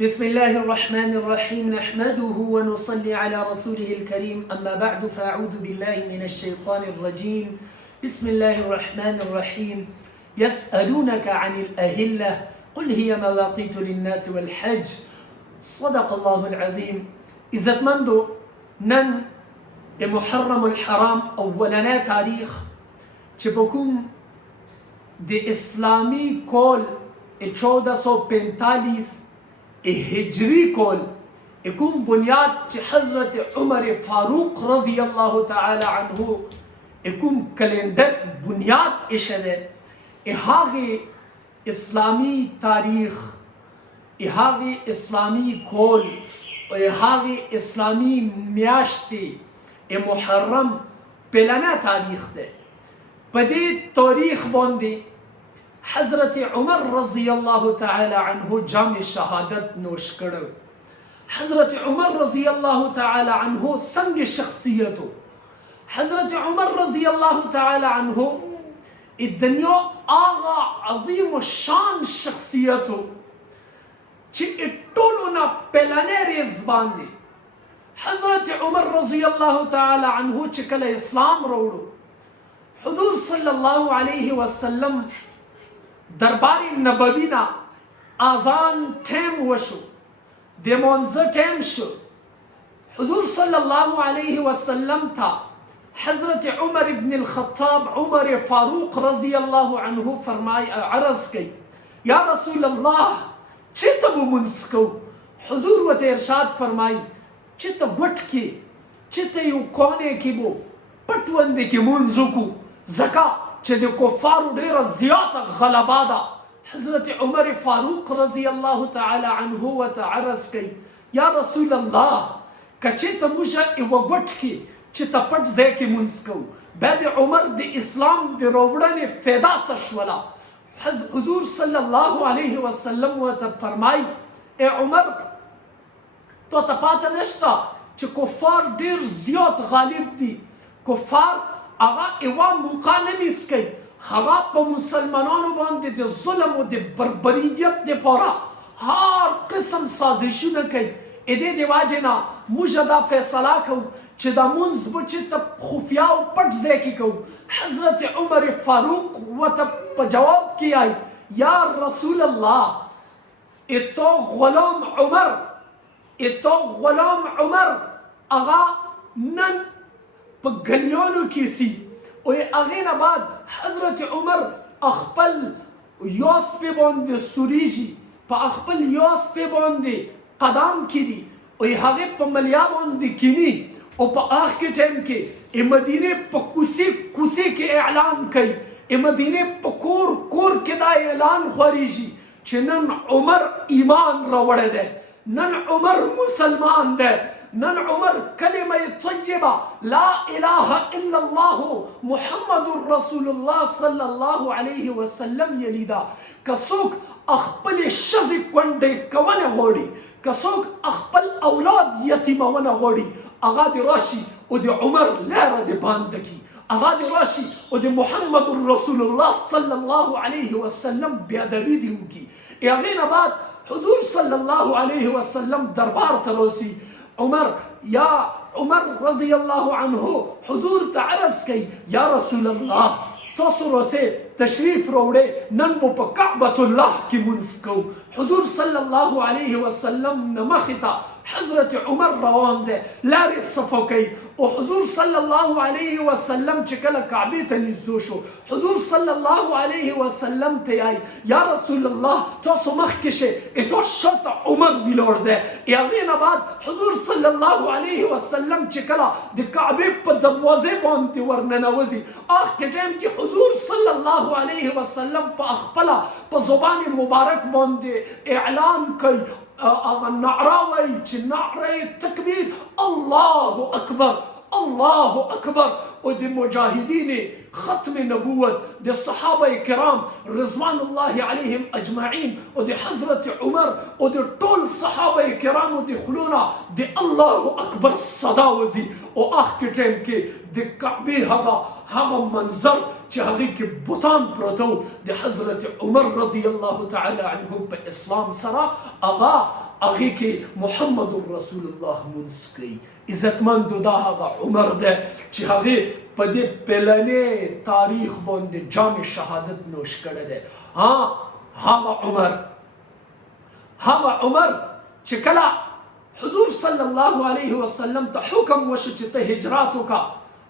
بسم الله الرحمن الرحيم نحمده ونصلي على رسوله الكريم أما بعد فأعوذ بالله من الشيطان الرجيم بسم الله الرحمن الرحيم يسألونك عن الأهلة قل هي مواقيت للناس والحج صدق الله العظيم عزت مندو نن محرم الحرام أولنا تاريخ چپکم د اسلامی کول 1445 هجری کول اکم بنیاد چه حضرت عمر فاروق رضی اللہ تعالی عنہ اکم کلندر بنیاد اشده احاغ اسلامی تاریخ احاغ اسلامی کول احاغ اسلامی میاشتی محرم پلنا تاریخ ده پدی تاریخ بانده حضرت عمر رضی اللہ تعالی عنہ جام شہادت نوش کرو. حضرت عمر رضی اللہ تعالی عنہ سنگ شخصیتو حضرت عمر رضی اللہ تعالی عنہ الدنیا آغا عظیم و شان شخصیتو چی اٹولونا پلنے ریز باندی. حضرت عمر رضی اللہ تعالی عنہ چکل اسلام روڑو حضور صلی اللہ علیہ وسلم دربار نبوینا آزان ٹیم وشو دیمونز ٹیم شو. حضور صلی اللہ علیہ وسلم تھا حضرت عمر ابن الخطاب عمر فاروق رضی اللہ عنہ فرمائی عرض کی یا رسول اللہ چھتا بو منسکو. حضور و ارشاد فرمائی چھتا گٹ کی چھتا یو کونے کی بو پٹوندے کی منزو کو زکا چه د کفارو ډیره زیاته غلبه ده. حضرت عمر فاروق رضی الله تعالی عنه ورته عرض کوي یا رسول الله که چېرته موږ یوه ګوټ کې چې ته پټ ځای کې لمونځ کوو بیا د عمر د اسلام د راوړنې فایده څه شوله. حضور صلی الله علیه وسلم ورته فرمایي ای عمر تو ته پاته نشته چې کفار ډیر زیات غالب دي. کفار اغا ایوا موقع نمیس کئی هغا پا مسلمانانو بانده ده ظلم و ده بربریت ده پارا هر قسم سازشو نکئی. ایده ده واجنا موجه دا فیصله کو چه دا منز بو چه تا خفیا و پت زیکی کو. حضرت عمر فاروق و تا پا جواب کی آئی یا رسول اللہ اتو غلام عمر اغا نن پا گلیانو کیسی و اغین بعد حضرت عمر اخپل یاس پی بانده سوریجی پا اخپل یاس پی بانده قدام کی دی و اغی پا ملیا بانده کنی و پا آخ کے ٹیم کے مدینه پا کسی کے اعلان کئی مدینه پا کور کے دا اعلان خواریجی چه نن عمر ایمان روڑے دے نن عمر مسلمان دے نن عمر کلمہ طیبہ لا الہ الا اللہ محمد رسول اللہ صلی اللہ علیہ وسلم یلیدا. کسوک اخپل شزی کنڈے کون غوڑی کسوک اخپل اولاد یتیمہ ون غوڑی اغا دی راشی او دی عمر لیر دی باندگی اغا دی راشی او دی محمد رسول اللہ صلی اللہ علیہ وسلم بیادبی دی ہوگی. اغین بعد حضور صلی اللہ علیہ وسلم دربار تلوسی عمر یا عمر رضی اللہ عنہ حضور تعرض کی یا رسول اللہ تصر سے تشریف روڑے ننبو پا کعبت اللہ کی منسکو. حضور صلی اللہ علیہ وسلم نمختا حضرت عمر روان دے لاری صفو کی و حضور صلی اللہ علیہ وسلم چکل کعبی تنزدو شو. حضور صلی اللہ علیہ وسلم تے آئی یا رسول اللہ تو سمخ کشے اتو شرط عمر بلور دے. اغین بعد حضور صلی اللہ علیہ وسلم چکلا دی کعبی پا دروازے بانتی ورننوزی آخ کے ٹیم کی حضور صلی اللہ علیہ وسلم پا اخپلا پا زبان مبارک باندے اعلان کئی نعراوی چی نعرائی تکبیر اللہ اکبر اللہ اکبر و دی مجاہدین ختم نبوت دی صحابہ کرام رضوان اللہ علیہم اجمعین و دی حضرت عمر و دی طول صحابہ کرام و دی خلونا دی اللہ اکبر صداوزی و آخ کے ٹیم کے دی کعبی هغا منظر چه هغی که بطان پرتو دی حضرت عمر رضی اللہ تعالی عنہ پا اسلام سرا اغا هغه کې محمد رسول الله منځ کوي. عزتمند دا هغه عمر دی چې هغه په دې پلنې تاریخ باندې جام شهادت نوش کړی دی. هغه عمر چې کله حضور صلی الله علیه وسلم ته حکم وشو چې ته هجرات وکړه،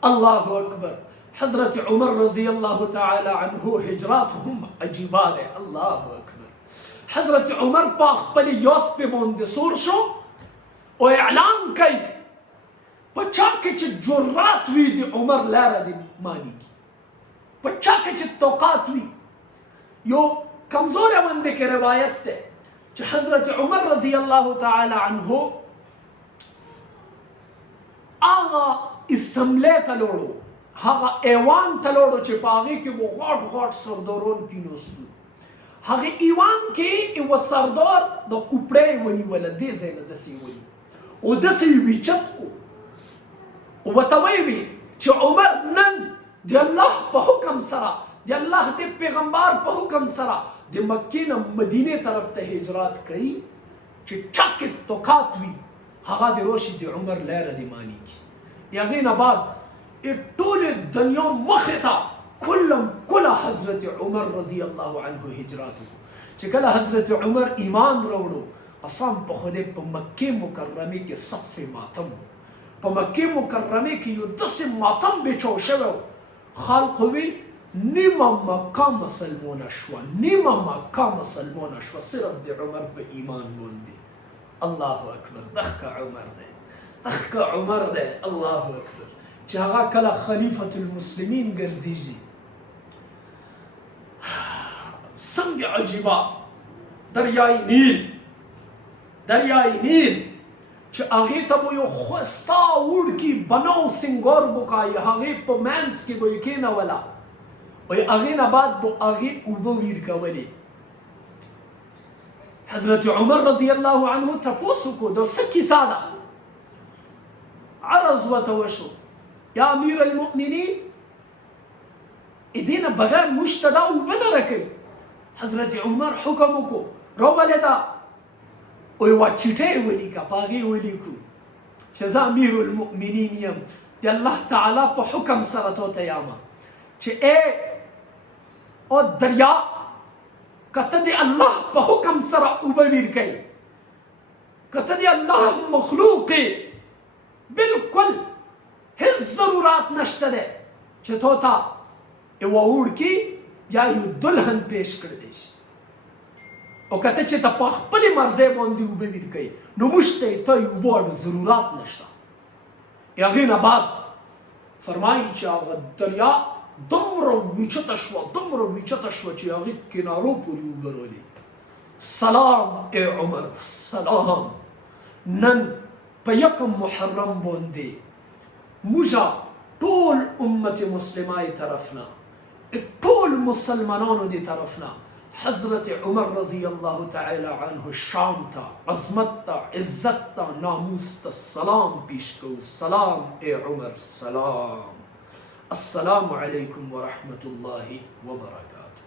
الله اکبر، حضرت عمر رضی الله تعالی عنه هجرات هم عجیبه دی. الله اکبر. حضرت عمر په خپل یاس په باندې سور شو او اعلان کوي په چا کې چې جرأت وي د عمر لاره دې مانیږي، په چا کې چې توقات وي. یو کمزوری باندې کې روایت ده چې حضرت عمر رضی الله تعالی عنه هغه اسمبلی ته لوړو، هغه ایوان ته لوړو چې په هغې کې به غاټ غاټ سرداران کېناستو. هغه ایوان کې یوه سردار د کوپړۍ ونیوله، دې ځای نه داسې ونیو او داسې یې ویچت کړو او ورته ویې چې عمر نن د الله په حکم سره، د الله د پیغمبر په حکم سره د مکې نه مدینې طرف ته هجرات کوي چې چا کې توقات وي هغه د راشي د عمر لاره دې مانیږي. د هغې نه بعد ټولې دنیا مخې ته کله حضرت عمر رضی الله عنه هجرات وکړو. چې کله حضرت عمر ایمان راوړو، قسم په خدای په مکې مکرمې کې صف ماتم، په مکې مکرمې کې یو داسې ماتم بچو شوی و، خلقو وی نیمه مکه مسلمانه شوه، نیمه مکه مسلمانه شوه صرف د عمر په ایمان باندې. الله اکبر. دغه عمر دی، دغه عمر دی. الله اکبر. چې هغه کله خلیفة المسلمین ګرځېږي، څنګه عجیبه دریای نیل چې هغې ته به یو ښایسته وړکي بناو سینګار بوکایي، هغې په منځ کې به یې کېنوله، وایي هغې نه بعد به هغې اوبه ویر کولې. حضرت عمر رضی الله عنه تپوس وکړو دا څه کیسه ده؟ عرض ورته وشو یا امیر المؤمنین دې نه بغیر موږ ته دا اوبه نه راکوي. حضرت عمر حکم وکړو راوبلېده او یوه چیټۍ یې ولیکه، په هغې یې ولیکو چې زه امیر المؤمنین یم، د الله تعالی په حکم سره تا ته یم چې ای او دریا که ته د الله په حکم سره اوبه ویر کوي، که ته د الله مخلوق بالکل هیڅ ضرورت نشته دی چې تو ته یوه وړکي یا یو دلهن پیش کړی شي، او که ته چې ته په خپلې مرضۍ باندې اوبه ویر کوي نو موږ ته یې ته یې وواړو، ضرورت نشته. د هغې نه بعد فرمایي چې هغه دریا دومره ویچته شوه چې هغې کنارو پورې اوبه رالې. سلام ای عمر، سلام. نن په یکم محرم باندې موږ ټول امت مسلمه طرف نه، ټول مسلمانانو دی طرف نه حضرت عمر رضی الله تعالی عنه شام ته، عظمت ته، عزت ته، ناموس ته سلام پیش کو. سلام ای عمر، سلام. السلام علیکم ورحمة الله وبرکاته.